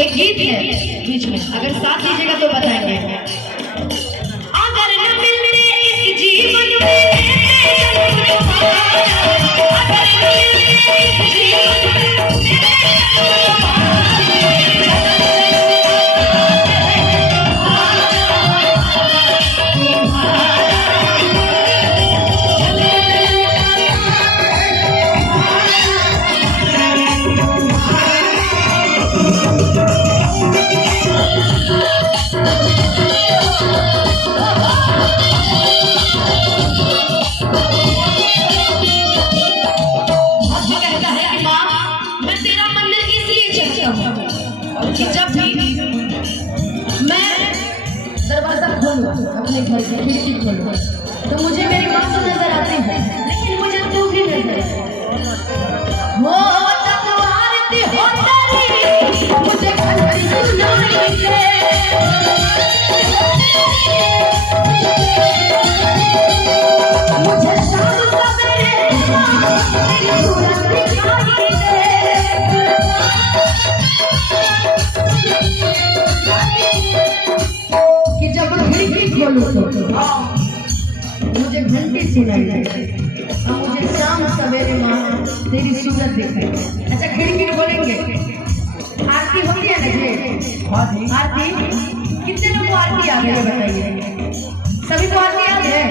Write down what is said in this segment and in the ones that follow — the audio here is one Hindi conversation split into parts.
एक गीत है बीच में, अगर साथ दीजिएगा तो बताएंगे। अगर न मिले इस जीवन में अगर न मिले इस जीवन कि जब भी मैं दरवाजा खोलूं अपने घर की खिड़की खोलूं तो मुझे मेरी माँ तो नजर आती है, लेकिन मुझे तू भी नजर हो जब आरती हो तेरी मुझे घंटी सुनाई दे, मुझे शाम सवेरे तेरी सूरत दिखाई दे। कि जब खिड़की खोलूं तो मुझे घंटी सुनाई दे, मुझे शाम सवेरे माँ तेरी सूरत दिखाई। अच्छा खिड़की खोलेंगे, आरती होती है ना जी? आरती कितने लोग को आरती याद है बताइए? सभी को आरती याद है?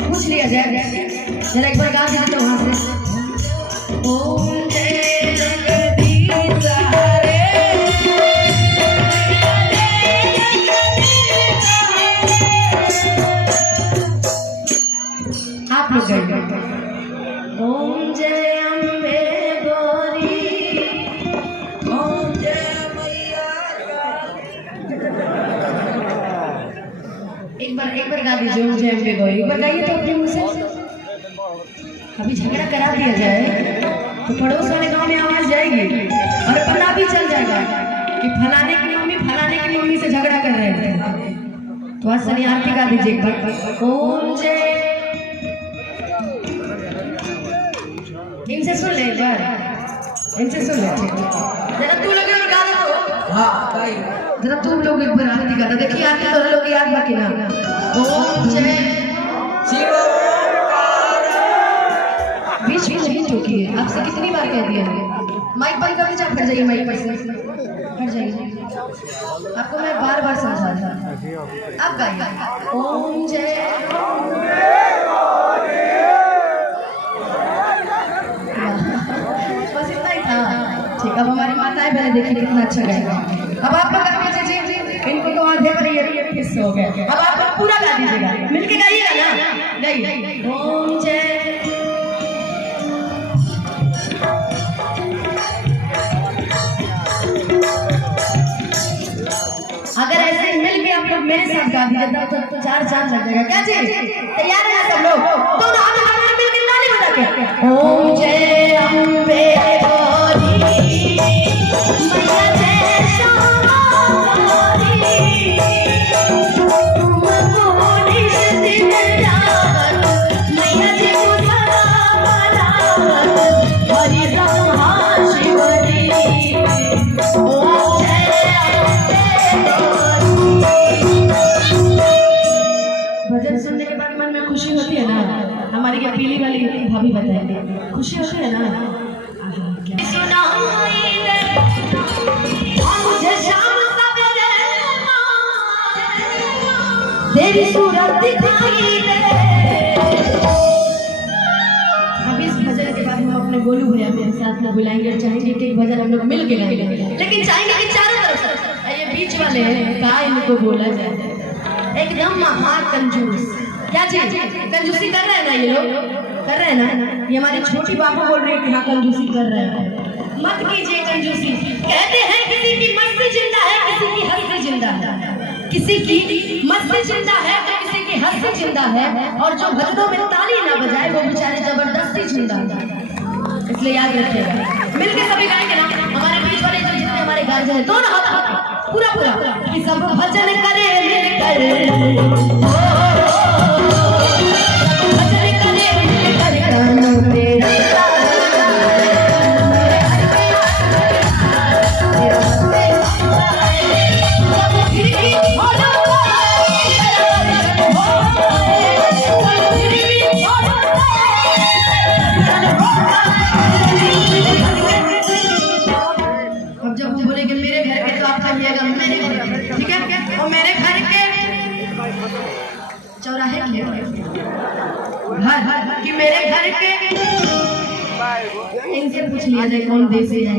पूछ लिया जाए जरा, एक बार गा दीजिए तो वहां से। ओम जय जगदीश हरे, आप लोग गाइए। ओम जय अम्बे गौरी, ओम जय मैया। एक बार गा दीजिए ओम जय अम्बे गौरी, एक बार गाइए तो अपने मुंह से। अभी झगड़ा करा दिया जाए तो पड़ोस वाले गांव में आवाज जाएगी और पता भी चल जाएगा कि फलाने की मम्मी से झगड़ा कर रहे थे। तो आज सनी आरती गा दीजिए एक बार। ओम जय, इनसे सुन ले एक बार, इनसे सुन ले। जरा तू लोग गा दो। हाँ जरा तुम लोग एक बार आरती गाना, देखिए आरती तो लोग याद बाकी ना। ओम जय शिव, बीच नहीं ठोकी है, आपसे कितनी बार कह दिया है। माइक बंद कर दीजिए, हट जाइए माइक पर से, हट जाइए। आपको मैं बार बार समझा था, आप गाइए। ओम जय, बस इतना ही था। ठीक, अब हमारी माताएं बहनें देखिए कितना अच्छा गाएगा। अब आप लोग गा दीजिए, इनको तो आधे पर ये हिस्से हो गए। अब आप लोग पूरा गा दीजिएगा, मिलके गाइएगा ना, गाइए। ओम जय, अगर ऐसे मिल के आप लोग मेरे साथ गा दीजिए तो 4 चांद लग जाएगा। क्या चीज तैयार है सब लोग? तो हाथ मिल के ताली बजा के ओम जय अम्बे गौरी, मैया जय श्यामा गौरी, तुम बोली दिन रात मैया जी को सलाम हरि ब्रह्मा शिवरी। ओम जय भजन सुनने के बाद मन में खुशी होती है ना? हमारी क्या पीली वाली भाभी बताएंगे, खुशी होती है ना? मुझे शाम सवेरे तेरी सूरत दिखाई दे। अब इस भजन के बाद हम अपने गोलू भैया मेरे साथ में बुलाएंगे, चाहेंगे कि एक भजन हम लोग मिल के गाएंगे, लेकिन चाहेंगे कि चारों तरफ ये बीच वाले का इनको बोला जाए एकदम महाकंजूस। क्या चीज? कंजूसी कर रहे हैं ना ये लोग, कर रहे हैं ना। ये हमारी छोटी बाबू बोल रही है कि हाँ कंजूसी कर रहे हैं। मत कीजिए कंजूसी। कहते हैं किसी की मस्ती जिंदा है, किसी की हंसी जिंदा है। किसी की मस्ती जिंदा है तो किसी की हंसी जिंदा है, और जो भजनों में ताली ना बजाए वो बेचारे जबरदस्ती जिंदा है। इसलिए याद रखिएगा, मिलके सभी गाएंगे ना। हमारे बीच वाले जो जितने हमारे गार्जियन हैं दोनों हाथ पूरा पूरा कि सब भजन करे मिलकर, भजन करे मिलकर कानों पे चौराहे कि मेरे घर के, इनसे पूछ लिया जाए कौन देसी है।